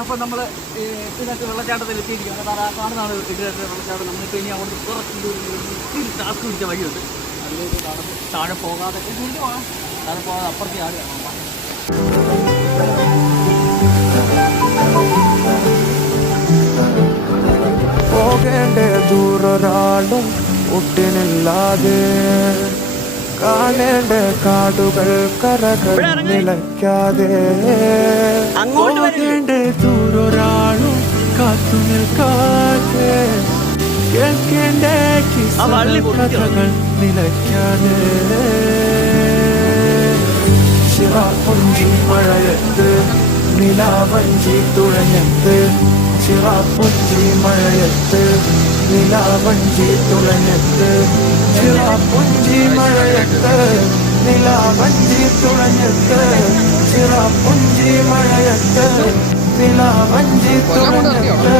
അപ്പോൾ നമ്മൾ ഇതിനകത്ത് വെള്ളച്ചാട്ടത്തിൽ എത്തിയിരിക്കുകയാണ്. കാരണം കാണുന്നതാണ് ഇതിനകത്ത് വെള്ളച്ചാട്ടം. നമ്മളിപ്പോൾ ഇനി അവിടെ കുറച്ച് ഒത്തിരി ടാസ്ക് പിടിച്ച വഴിയുണ്ട്. അതിലേക്ക് നടന്ന് താഴെ പോകാതെ പോകാം താഴെ പോകാതെ അപ്പുറത്തെ ആട് കാണാം പോകേണ്ട ദൂരൊരാളും ഒട്ടിനില്ലാതെ. കാണേണ്ട കാടുകൾ കറകൾ നിലയ്ക്കാതെ. അങ്ങോട്ട് ദൂരൊരാളും കാത്തു നിൽക്കാതെ. കേൾക്കേണ്ട കഥകൾ നിലയ്ക്കാതെ. ശിവാപ്പുഞ്ചി മഴയത്ത് നിലാവഞ്ചി തുഴഞ്ഞത്ത് ശിവാപ്പുഞ്ചി മഴയത്ത് നിലാവഞ്ചി തുഴഞ്ഞത്ത് മഴയത്ത് നിലാവഞ്ചി തുഴഞ്ഞത്ത് ചിറാപ്പുഞ്ചി മഴയത്ത് നിലാവഞ്ചി തുഴഞ്ഞത്ത്